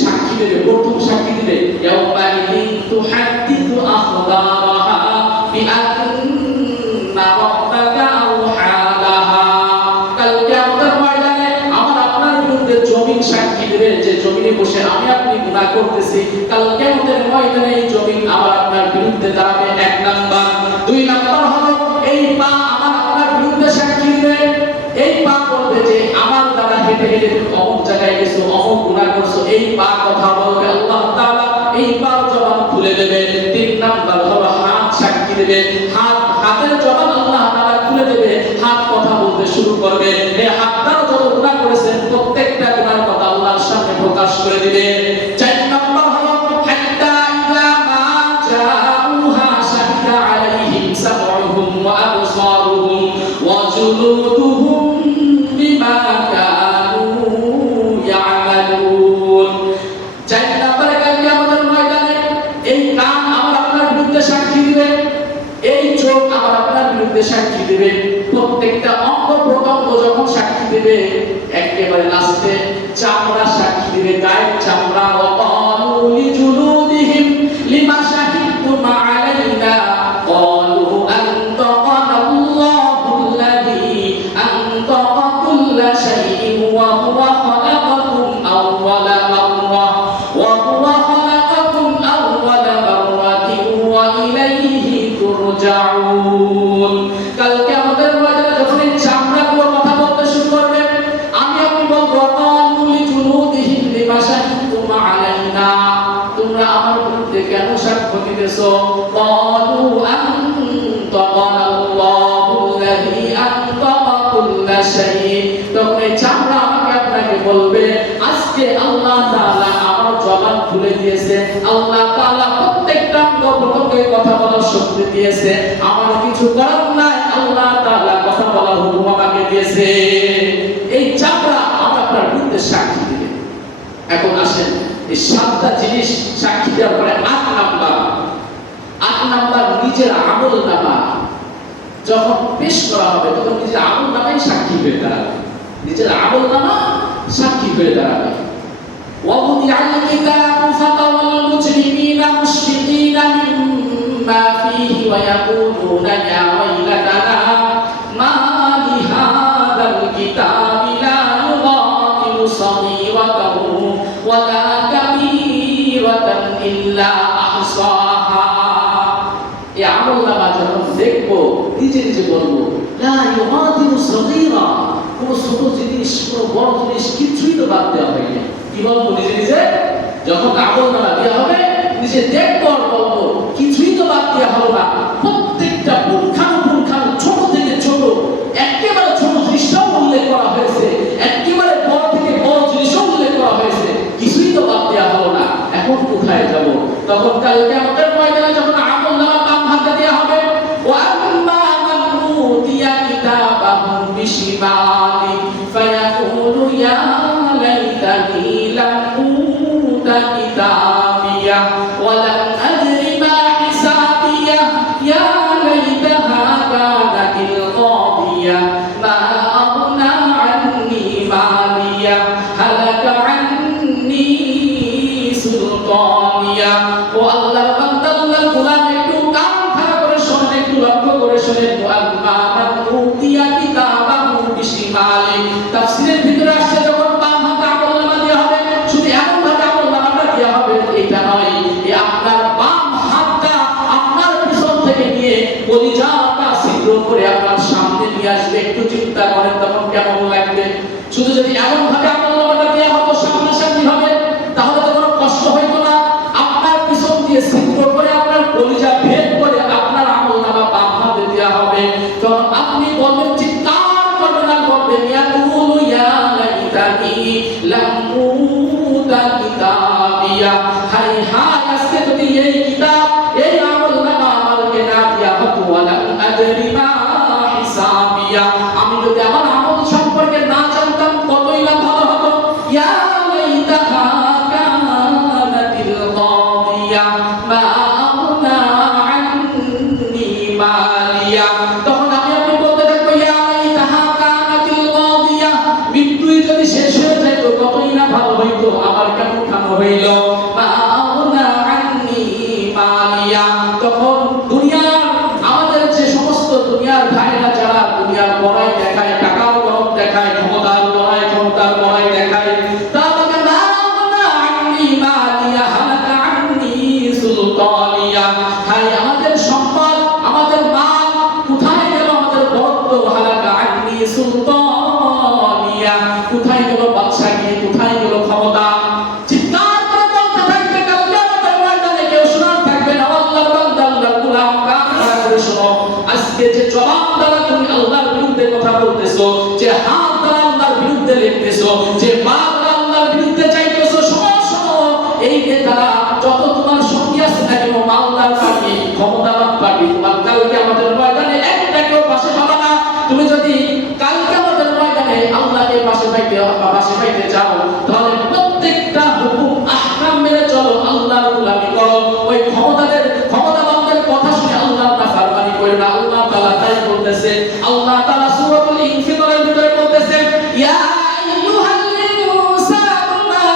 সাক্ষী দেবে, প্রথম সাক্ষী দিবে ইয়াউমাইদিন তুহাদ্দিসু আখবারাহা বিআন্না রাব্বাকা আওহা লাহা। কাল কিয়ামতের ময়দানে আমার আপনার বিরুদ্ধে জমিন সাক্ষী দেবে, যে জমিনে বসে আমি আপনি গুনাহ করতেছি। কাল কিয়ামতের ময়দানে এই জমিন আমার আপনার বিরুদ্ধে দাঁড়াবে। এক নাম্বার। দুই নাম্বার হলো এই পা আমার আপনার বিরুদ্ধে সাক্ষী দিবে। এই পা বলবে যে আমার দ্বারা হেঁটে হেঁটে তুমি অমুক জায়গায় গেছো, অমুক গুনাহ করছো। এই পা কথা বলবে, আল্লাহ তাআলা এই পার জবান খুলে দেবে। তিন নাম্বার হলো হাত সাক্ষী দেবে। হাতের জবান আল্লাহ তাআলা খুলে দেবে, হাত কথা বলতে শুরু করবে। এই হাতটাও যত গুনাহ করেছেন প্রত্যেকটা গুনাহের কথা আল্লাহর সামনে প্রকাশ করে দিবে। চার নাম্বার হলো হাত্তা ইযা মা জাউহা শাহিদা আলাইহিম সামউহুম ওয়া আবসারুহুম ওয়া জুলুদুহুম বিমা কানু ইয়ামালুন। চার নাম্বারে কাল কিয়ামতের ময়দানে এই কান আমার আপনার বিরুদ্ধে সাক্ষী দিবে, এই চোখ আমার আপনার বিরুদ্ধে সাক্ষী দিবে। প্রত্যেকটা অঙ্গ প্রত্যঙ্গ যখন সাক্ষী দিবে, একেবারে লাস্টে চামড়া সাক্ষী দিবে, গায়ের চামড়া। ওয়াকালু লিজুলুদিহিম লিমা শাহিদতুম আলাইনা ক্বালু আনতাকানা আল্লাহুল্লাযী আনতাকা কুল্লা শাইইন ওয়া হুয়া খালাকাকুম আউওয়ালা মাররা ওয়া হুয়া খালাকাকুম আউওয়ালা মাররাতিন ওয়া ইলাইহি তুরজাউন। কাল কিয়ামতের ময়দানে যখন এই চামড়াগুলো কথা বলতে শুরু করবে, আমি আপনি বলবো ক্বালু লিজুলুদিহিম লিমা শাহিদতুম আলাইনা, তোমরা আমার বিরুদ্ধে কেন সাক্ষ্য দিতেছো? ক্বালু আনতাকানা আল্লাহুল্লাযী আনতাকা কুল্লা শাইইন। তখন এই চামড়া আমাকে আপনাকে বলবে, আজকে আল্লাহ তাআলা আমার জবান খুলে দিয়েছে, আল্লাহ তাআলা প্রত্যেকটা অঙ্গ প্রত্যঙ্গে কথা বলার শক্তি দিয়েছে, আমার কিছু করার নাই, আল্লাহ তাআলা কথা বলার হুকুম আমাকে দিয়েছে। এই চামড়া আমার আপনার বিরুদ্ধে সাক্ষী দিবে। এখন আসেন এই সাতটা জিনিস সাক্ষী দেওয়ার পরে আট নাম্বার নিজের আমল নামা যখন পেশ করা হবে, তখন নিজের আমল নামাই সাক্ষী হয়ে দাঁড়াবে, নিজের আমল নামা সাক্ষী হয়ে দাঁড়াবে। وَوُضِعَ الْكِتَابُ فَتَرَى الْمُجْرِمِينَ مُشْفِقِينَ مِمَّا فِيهِ وَيَقُولُونَ يَا وَيْلَتَنَا مَا لِهَذَا الْكِتَابِ لَا يُغَادِرُ صَغِيرَةً وَلَا كَبِيرَةً إِلَّا أَحْصَاهَا। এই আমল নামা যখন দেখবো, নিজে নিজে বলবো লা ইউগাদিরু সগীরা, কোন ছোট জিনিস কোন বড় জিনিস কিছুই তো বাদ দেওয়া হয়নি। কি বলবো নিজে নিজে? যখন আমল নামা দেওয়া হবে নিজে দেখবো আর বলবো কিছুই তো বাদ দেওয়া হলো না। প্রত্যেকটা পুঙ্খানুপুঙ্খানু ছোট থেকে ছোট, একেবারে ছোট জিনিসটাও উল্লেখ করা হয়েছে, একেবারে বড় থেকে বড় জিনিসও উল্লেখ করা হয়েছে, কিছুই তো বাদ দেওয়া হলো না। এখন কোথায় যাব? তখন কাল কিয়ামতের ময়দানে যখন আমল নামা বাম হাতে দেওয়া হবে, ওয়া আম্মা মান উতিয়া কিতাবাহু বিশিমালি ফায়াকুলু ইয়া লাইতানি লাম উতা কিতাবিয়া ওয়া লাম আদরি মা হিসাবিয়া ইয়া লাইতাহা কানাতিল কাদিয়া মা আগনা আন্নি মালিয়া হালাকা আন্নি সুলতানিয়া। ও আল্লাহর বান্দা, আল্লাহর গোলাম, একটু কান খাড়া করে শোনেন, একটু লক্ষ্য করে শোনেন। ওয়াম্মা মান উতিয়া কিতাবাহু বিশিমালি, তাফসীরের ভিতরে আসছে যখন বাম হাতে আমল নামা দেওয়া হবে, শুধু এমন ভাবে আমল নামাটা দেওয়া হবে এটা নয়, এই আপনার বাম হাতটা আপনার পিছন থেকে নিয়ে কলিজাটা ছিদ্র করে আপনার সামনে নিয়ে আসবে। একটু চিন্তা করেন তখন কেমন লাগবে? শুধু যদি এমন ভাবে আমল নামাটা দেওয়া হতো সামনাসামনি হবে, তাহলে তো কোনো কষ্ট হইতো না। আপনার পিছন দিয়ে ছিদ্র করে আপনার কলিজা ভেদ করে আপনার আমল নামা বাম হাতে দেওয়া হবে। তখন আপনি বলবেন, চিৎকার করবেন আর বলবেন ইয়াকুলু ইয়া লাইতানি লাম উতা কিতাবিয়া, হায় হায় আজকে যদি এই কিতাব এই আমল নামা আমাকে না দেওয়া হতো, ওয়া লাম আদরি মা হিসাবিয়া, আমি যদি আমার আমল সম্পর্কে না জানতাম কতই না ভালো হতো। হইল মা আগনা আন্নি মালিয়া। তখন দুনিয়ার আমাদের যে সমস্ত দুনিয়ার ভাইরা যারা দুনিয়ার বড়াই দেখায়, টাকার গরম দেখায়, ক্ষমতার বড়াই দেখায়, তাদেরকে মা আগনা আন্নি মালিয়া হালাকা আন্নি সুলতানিয়া। হায় আমাদের সম্পদ, আমাদের মাল কোথায় গেল, আমাদের বরত্ব, হালাকা আন্নি সুলতানিয়া, কোথায় গেল বাদশাহী, কোথায় গেল ক্ষমতা। চিৎকার করে বলতে থাকবে, কালকে আমাদের ময়দানে কেউ শোনার থাকবে না। আল্লাহর বান্দা, আল্লাহর গোলাম, কান খাড়া করে শোনো। আজকে যে জবান দ্বারা তুমি আল্লাহর বিরুদ্ধে কথা বলতেছো, যে হাত দ্বারা আল্লাহর বিরুদ্ধে লিখতেছো, যে পা দ্বারা আল্লাহর বিরুদ্ধে চাইতেছো, শোনো শোনো, এই যে তারা যত তোমার সঙ্গী আছে না কেন, মালদার পার্টি, ক্ষমতাবান পার্টি, তোমার কালকে আমাদের ময়দানে একটাকেও পাশে পাবা না। তুমি যদি কালকে আমাদের ময়দানে আল্লাহকে পাশে পাইতে চাও, তাহলে প্রত্যেকটা হুকুম আহকাম মেনে চলো, আল্লাহর গোলামি করো। ওই ক্ষমতাবানদের কথা শুনে আল্লাহর নাফরমানি করো না। আল্লাহ তাআলা তাই বলতেছে। আল্লাহ তাআলা সূরাতুল ইনফিতারের ভিতরে বলতেছেন, ইয়া আইয়ুহাল ইনসানু মা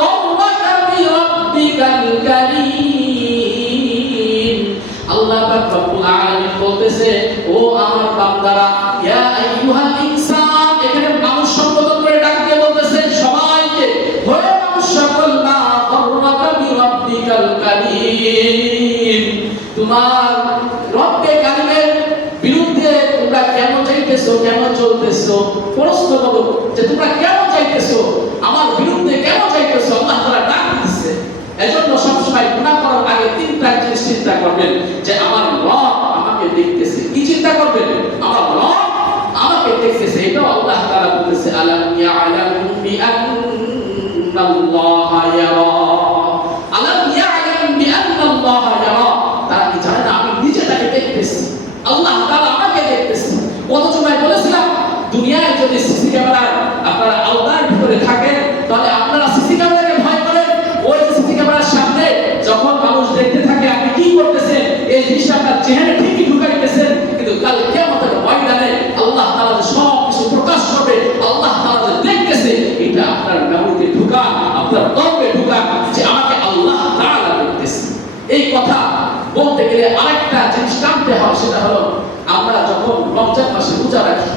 গাররাকা বিরাব্বিকাল কারীম। আল্লাহ পাক রব্বুল আলামিন বলতেছে, ও আমার বান্দারা, ইয়া আইয়ুহাল ইনসান, এখানে মানুষ সম্বোধন করে ডাক দিয়ে বলতেছে সবাইকে, হে মানুষ সকল, মা গাররাকা বিরাব্বিকাল কারীম, তোমার রব্বে কারীমের বিরুদ্ধে তোমরা কেন চাইতেছো, কেন চলতেছো? প্রশ্ন করো যে তোমরা কেন চাইতেছো, আমার বিরুদ্ধে কেন চাইতেছো? আল্লাহ তাআলা ডাক দিচ্ছে। এজন্য সবসময় গুনাহ করার আগে তিনটা জিনিস চিন্তা করবেন, যে আমার রব আমাকে দেখতেছে। কি চিন্তা করবেন? আমার রব আমাকে দেখতেছে। এটাও আল্লাহ তাআলা বলতেছে, আলাম ইয়ালামু বিআন্নাল্লাহা ইয়ারা, আলাম ইয়ালাম বিআন্নাল্লাহা ইয়ারা। তারা কি জানে না আমি নিজে তাকে দেখতেছি, আল্লাহ তাআলা আমাকে দেখতেছে। কত সময় বলেছিলাম, দুনিয়ায় যদি সিসি ক্যামেরা আপনারা আওতার ভিতরে থাকেন, তাহলে আপনারা সিসি ক্যামেরাকে ভয় করেন। ওই সিসি ক্যামেরার সামনে যখন মানুষ দেখতে থাকে আপনি কি করতেছেন, এই জিনিসটা আপনার চেহারা ঠিকই ঢুকাইতেছেন, কিন্তু কাল কিয়ামতের ময়দানে আল্লাহ তাআলা সব কিছু প্রকাশ করবে, আল্লাহ তাআলা দেখতেছে। এটা আপনার মেমোরিতে ঢুকান, আপনার কলবে ঢুকান, যে আমাকে আল্লাহ তাআলা দেখতেছে। এই কথা বলতে গেলে আরেকটা জিনিস টানতে হয়, সেটা হলো আমরা যখন রমজান মাসে রোজা রাখি,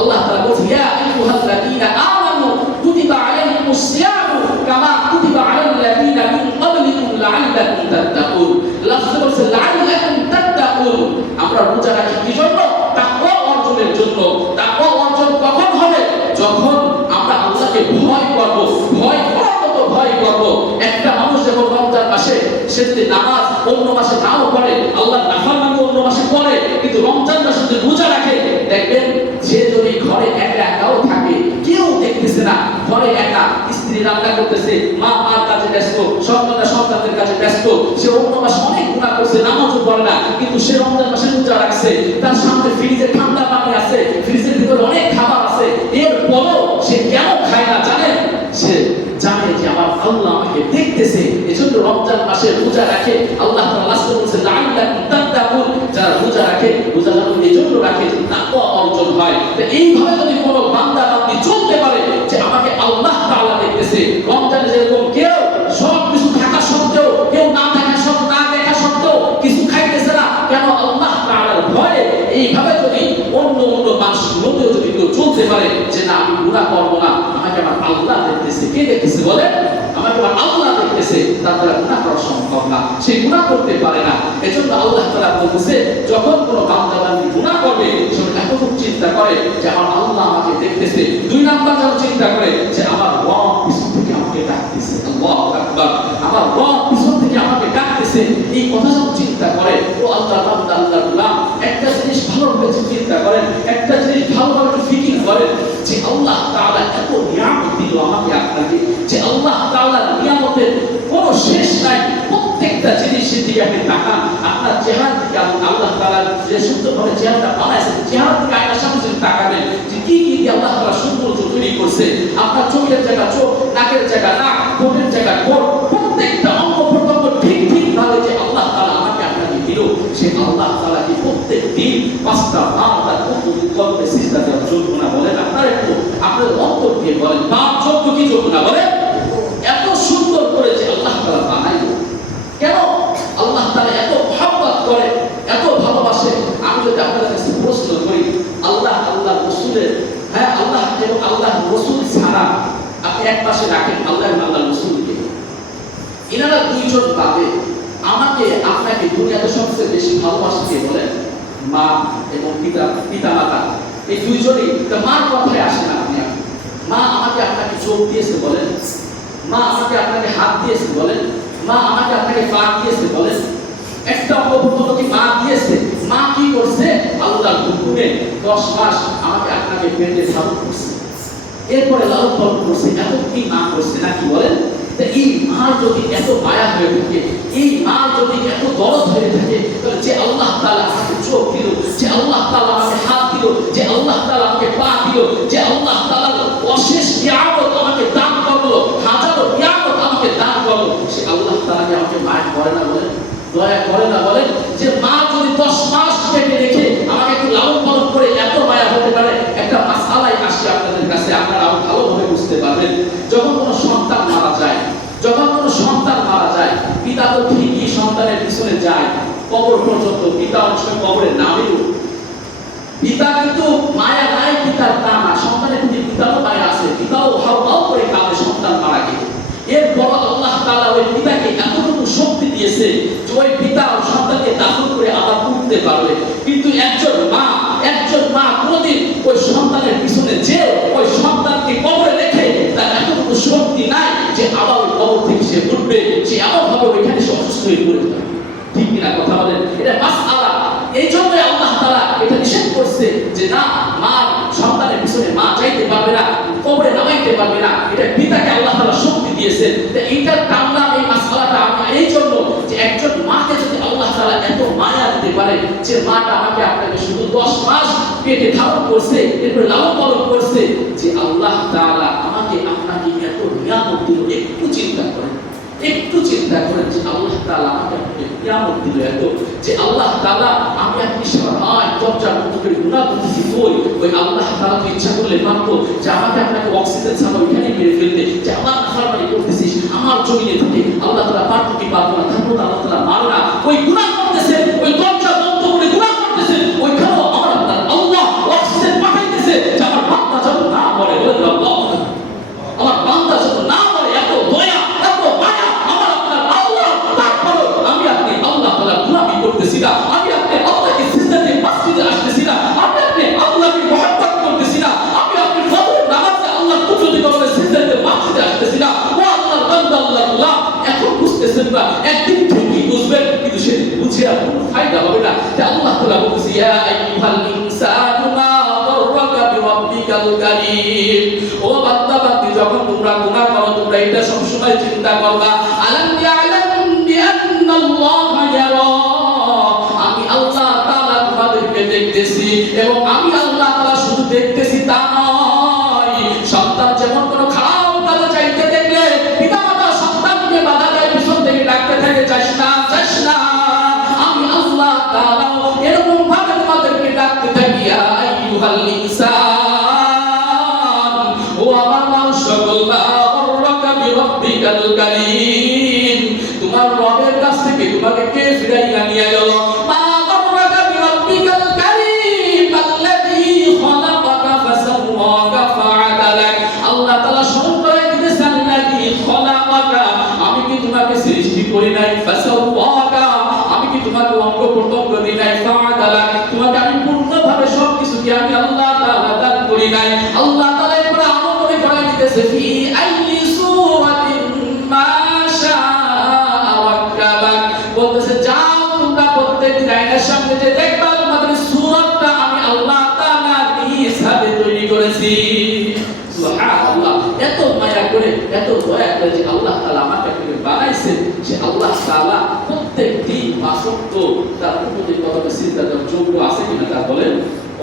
আল্লাহ তাআলা বলেন, ইয়া আইয়ুহাল্লাযীনা আমানু কুতিবা আলাইকুমুস সিয়ামু কামা কুতিবা আলাল্লাযীনা মিন ক্বাবলিকুম লাআল্লাকুম তাত্তাকুন। লফজে বলছে লাআল্লাকুম তাত্তাকুন। আমরা রোজা রাখি কি জন্য? তাকওয়া অর্জনের জন্য। তাকওয়া অর্জন কখন হবে? যখন আমরা আল্লাহকে ভয় করব, ভয় করার মতো ভয় করব। একটা মানুষ যখন রমজান মাসে সে যদি নামাজ অন্য মাসে নাও পড়ে, আল্লাহর নাফরমানি অন্য মাসে পড়ে, কিন্তু রমজান মাসে যদি রোজা রাখে, দেখবেন সে যদি ঘরে একাও থাকে, কেউ দেখতেছে না, ঘরে একা, স্ত্রী রান্না করতেছে, মা মার কাছে ব্যস্ত, সন্তানদের কাছে ব্যস্ত, সে অন্য মাসে অনেক গুনাহ করছে, নামাজও পড়ে না, কিন্তু সে রমজান মাসে রোজা রাখছে। তার সামনে ফ্রিজে ঠান্ডা পানি আছে, ফ্রিজের ভিতরে অনেক খাবার আছে, এরপরও সে কেন খায় না জানেন? সে জানে যে আমার আল্লাহ আমাকে দেখতেছে, এজন্য রমজান মাসে রোজা রাখে। আল্লাহ তাআলা লাস্টে বলেছে লাআল্লাকুম তাত্তাকুন, যারা রোজা রাখে, রোজা যেন এজন্য রাখে যে তাকওয়া অর্জন হয়। তো এইভাবে যদি কোনো বান্দা বান্দি চলতে পারে যে আমাকে আল্লাহ তাআলা দেখতেছে, রমজানে যেরকম কেউ সব কিছু থাকা সত্ত্বেও, কেউ না দেখা সত্ত্বেও কিছু খাইতেছে না, কেন? আল্লাহ তাআলার ভয়ে। এইভাবে যদি অন্য মানুষগুলোতেও যদি কেউ চলতে পারে যে না আমি গুনাহ করবো না, আমাকে আমার আল্লাহ দেখতেছে। কে দেখতেছে বলে? আমাকে আমার আল্লাহ দেখতেছে। তার দ্বারা গুনাহ করা সম্ভব না, সে গুনাহ করতে পারে না। এজন্য আল্লাহ তাআলা বলতেছে, যখন কোনো বান্দা বান্দি গুনাহ করবে, সে এতটুকু চিন্তা করে যে আমার আল্লাহ আমাকে দেখতেছে। দুই নাম্বার যেন চিন্তা করে যে আমার রব পিছন থেকে আমাকে ডাকতেছে। আল্লাহু আকবার, আমার রব পিছন থেকে আমাকে ডাকতেছে। এই কথা যখন চিন্তা করে, ও আল্লাহর বান্দা, আল্লাহর গোলাম, একটা জিনিস ভালোভাবে চিন্তা করেন, একটা জিনিস ভালোভাবে ফিকির করেন যে আল্লাহ তাআলা এত নিয়ামত দিল আমাকে আপনাকে, যে আল্লাহ তাআলার নিয়ামতের কোনো শেষ নাই। প্রত্যেকটা জিনিসের দিকে আপনি তাকান, আপনার চেহারা দিকে আল্লাহ তাআলা যে সুন্দরভাবে চেহারাটা বানাইছেন, চেহারা দিকে আয়নার সামনে যদি তাকাবেন যে কি কি দিয়ে আল্লাহ তাআলা সৌন্দর্য তৈরি করছে। আপনার চোখের জায়গা চোখ, নাকের জায়গা নাক, ঠোঁটের জায়গা ঠোঁট, প্রত্যেকটা অঙ্গ প্রত্যঙ্গ ঠিক ভাবে যে আল্লাহ তাআলা আমাকে আপনাকে দিল, সে আল্লাহ তাআলা কি প্রত্যেক দিন 5টা বার তার কবরে সিজদা দেওয়ার যোগ্য না? বলেন আপনারা একটু আপনাদের অন্তর দিয়ে বলেন, পাপ যোগ্য কি যোগ্য না? বলেন। এত সুন্দর করে যে এক পাশে রাখেন আল্লাহ এবং আল্লাহর রাসূলকে। এনারা দুইজন বাদে আমাকে আপনাকে দুনিয়াতে সবচেয়ে বেশি ভালোবাসে কে বলেন? মা এবং পিতা মাতা। এই দুইজনই মার কথায় আসে না। আপনি মা আমাকে আপনাকে চোখ দিয়েছে বলেন, মা আমাকে আপনাকে হাত দিয়েছে বলেন, মা আমাকে আপনাকে পা দিয়েছে বলেন, একটা অঙ্গভঙ্গ কি মা দিয়েছে? মা কি করছে? আল্লাহর হুকুমে 10 মাস আমাকে আপনাকে পেটে ধারণ করছে, এরপরে লালন পালন করছে। এত কি মা করছে নাকি বলেন? এই মার যদি এত মায়া হয়ে থাকে, এই মা যদি এত দরদ হয়ে থাকে, তাহলে যে আল্লাহ তাআলা আমাকে চোখ দিল, যে আল্লাহ তাআলা আমাকে হাত দিল, যে আল্লাহ তাআলা আমাকে পা দিল, যে আল্লাহ তাআলা অশেষ নিয়ামত আমাকে দান করলো, হাজারো নিয়ামত আমাকে দান করলো, সে আল্লাহ তাআলা আমাকে মায়া করে না বলেন? দয়া করে না বলেন? যে মা যদি 10 মাস পেটে রেখে আমাকে একটু লালন পালন করে এত মায়া হতে পারে। একটা মাসালাই আসছে আপনাদের কাছে, আপনারা ভালোভাবে বুঝতে পারবেন। যখন কোনো সন্তান মারা যায়, যখন কোনো সন্তান মারা যায়, পিতা তো ঠিকই সন্তানের পিছনে যায় কবর পর্যন্ত, পিতা অনেক সময় কবরে নামেও। পিতা কিন্তু মায়া নাই, পিতার তা না, সন্তানের প্রতি পিতারও মায়া আছে, পিতাও হাউ করে কাঁদে সন্তান মারা গেলে। এরপর আল্লাহ তাআলা ওই পিতাকে এতটুকু শক্তি দিয়েছে যে ওই পিতা ও সন্তানকে দাফন করে আবার উঠতে পারবে। কিন্তু একজন মা কোনদিন ওই সন্তানের পিছনে যে ওই সন্তানকে কবরে রেখে তার এতটুকু শক্তি নাই যে আবার ওই কবর থেকে সে উঠবে, সে এমন ভাবে ওইখানে সে অসুস্থ হয়ে পড়ে যাবে। ঠিক কিনা কথা বলেন? এটা মাসআলা। এই জন্যই আল্লাহ তাআলা এটা নিষেধ করছে যে না, মা সন্তানের পিছনে মা যাইতে পারবে না, কবরে নামাইতে পারবে না। এটা পিতাকে আল্লাহ তাআলা শক্তি দিয়েছে। তো এইটার কামনা এই মাসআলাটা আমি এই জন্য যে একজন মাকে যদি আল্লাহ তাআলা এত মায়া দিতে পারে, যে মাটা আমাকে আপনাকে শুধু 10 মাস পেটে ধারণ করছে, এরপরে লালন পালন করছে, যে আল্লাহ তাআলা আমাকে আপনাকে এত নিয়ামত দিল। একটু চিন্তা করেন, একটু চিন্তা করেন যে আল্লাহ তাআলা আমাকে আপনাকে নিয়ামত দিল এত, যে আল্লাহ তাআলা আমি আপনি সবাই দরজা বন্ধ করে গুনাহ করতেছি, ওই আল্লাহ তাআলা ইচ্ছা করলে মাত্র যে আমাকে আপনাকে অক্সিজেন ছাড়া ওইখানে মেরে ফেলতে, যে আমার নাফরমানি করতেছিস আমার জমিনে থেকে, আল্লাহ তাআলা পারতো কি পারতো না? তারপর আল্লাহ তাআলা মারে না, ওই গুনাহ করতেছে, ওই দরজা বন্ধ করে গুনাহ করতেছে, ওইখানেও আমার আপনার আল্লাহ অক্সিজেন পাঠাইতেছে যে আমার বান্দা যেন না মরে। আল্লাহ, আমার বান্দা যেন না মরে। এত দয়া, এত মায়া আমার আপনার আল্লাহ। তারপর আমি আপনি আল্লাহ তাআলা গুনাহি করতেছি না, আমি আপনি আল্লাহকে সিজদাতে মসজিদে আসতেছি না, আমি আপনি আল্লাহকে মহব্বত করতেছি না, আমি আপনি ফজর নামাজে আল্লাহ কুদরতি করে সিজদাতে মসজিদে আসতেছি না। ও আল্লাহর বান্দা, আল্লাহ এখন বুঝতেছেন না, একদিন ঠিকই বুঝবেন, কিন্তু সেদিন বুঝে আর কোনো ফায়দা হবে না। যে আল্লাহ তাআলা বলছে ইয়া আইয়ুহাল ইনসানু মা গাররাকা বিরাব্বিকাল কারীম। ও বান্দা বান্দি, যখন তোমরা গুনাহ করো তোমরা এটা সবসময় চিন্তা করবা, আলাম ইয়ালাম বিআন্নাল্লাহা ইয়ারা, আমি আল্লাহ তাআলা তোমাদেরকে দেখতেছি, এবং আমি আল্লাহ তাআলা শুধু দেখতেছি তা নয়। সন্তান যেমন কোনো খারাপ কাজে চাইতে দেখলে পিতামাতা সন্তানকে বাধা দেয়, পিছন থেকে ডাকতে থাকে যাস না, যাস না, আমি আল্লাহ তাআলা এরকম ভাবে তোমাদেরকে ডাকতে থাকি ইয়া আইয়ুহাল ইনসান, ও আমার মানুষ সকল, মা গাররাকা বিরাব্বিকাল কারীম, তোমার রবের কাছ থেকে তোমাকে কে ফিরাইয়া নিয়ে গেল? মা গাররাকা বিরাব্বিকাল কারীম আল্লাযী খালাকাকা ফাসাওয়াকা ফাআদালাক। আল্লাহ তাআলা স্মরণ করে দিতেছেন আল্লাযী খালাকাকা, আমি কি তোমাকে সৃষ্টি করি নাই? ফাসাওয়াকা, আমি কি তোমাকে অঙ্গ প্রত্যঙ্গ দিই নাই? ফাআদালাক, তোমাকে আমি পূর্ণভাবে সবকিছু কি আমি আল্লাহ তাআলা দান করি নাই? আল্লাহ তাআলা এরপর আরো মনে করাই দিতেছে ফি আইয়ি সূরাতিন মা শাআ রাক্কাবাক, বলতেছে যাও তোমরা প্রত্যেকদিন আয়নার সামনে যে দেখবা তোমাদের সূরাতটা আমি আল্লাহ তাআলা নিজ হাতে তৈরি করেছি। সুবহানাল্লাহ, এত মায়া করে, এত দয়া করে যে আল্লাহ তাআলা আমাকে বানাইছেন, সে আল্লাহ তাআলা প্রত্যেকদিন বাসত্ব তার উপরে কতটা চিন্তা করার যোগ্য আছে কিনা তা বলেন?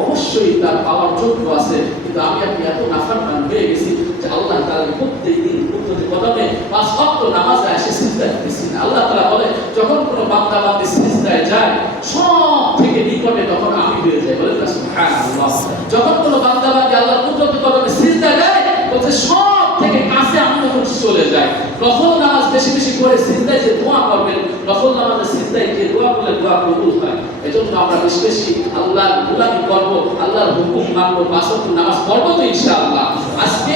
অবশ্যই তার পাওয়ার যোগ্য আছে, কিন্তু আমি আপনি এত নাফরমান হয়ে গেছি যে আল্লাহ তাআলা প্রত্যেকদিন প্রত্যেক কদমে 5 ওয়াক্ত নামাজে এসে সিজদা দিতেছি না। আল্লাহ তাআলা বলে যখন কোনো বান্দা বান্দি সিজদায় যায় সব থেকে নিকটে তখন আমি হয়ে যাই। বলেন না সুবহানাল্লাহ। যখন কোনো বান্দা বান্দি আল্লাহর কুদরতি কদমে সিজদা দেয় বলছে সব থেকে কাছে আমি তখন চলে যাই। নফল নামাজ বেশি বেশি করে সিজদায় যে দোয়া করবেন, নফল নামাজে সিজদায় যে দোয়া করলে দোয়া কবুল হয়। এজন্য আমরা বেশি বেশি আল্লাহর গোলামি করব, আল্লাহর হুকুম মানব, 5 ওয়াক্ত নামাজ পড়ব তো ইনশাআল্লাহ। আজকে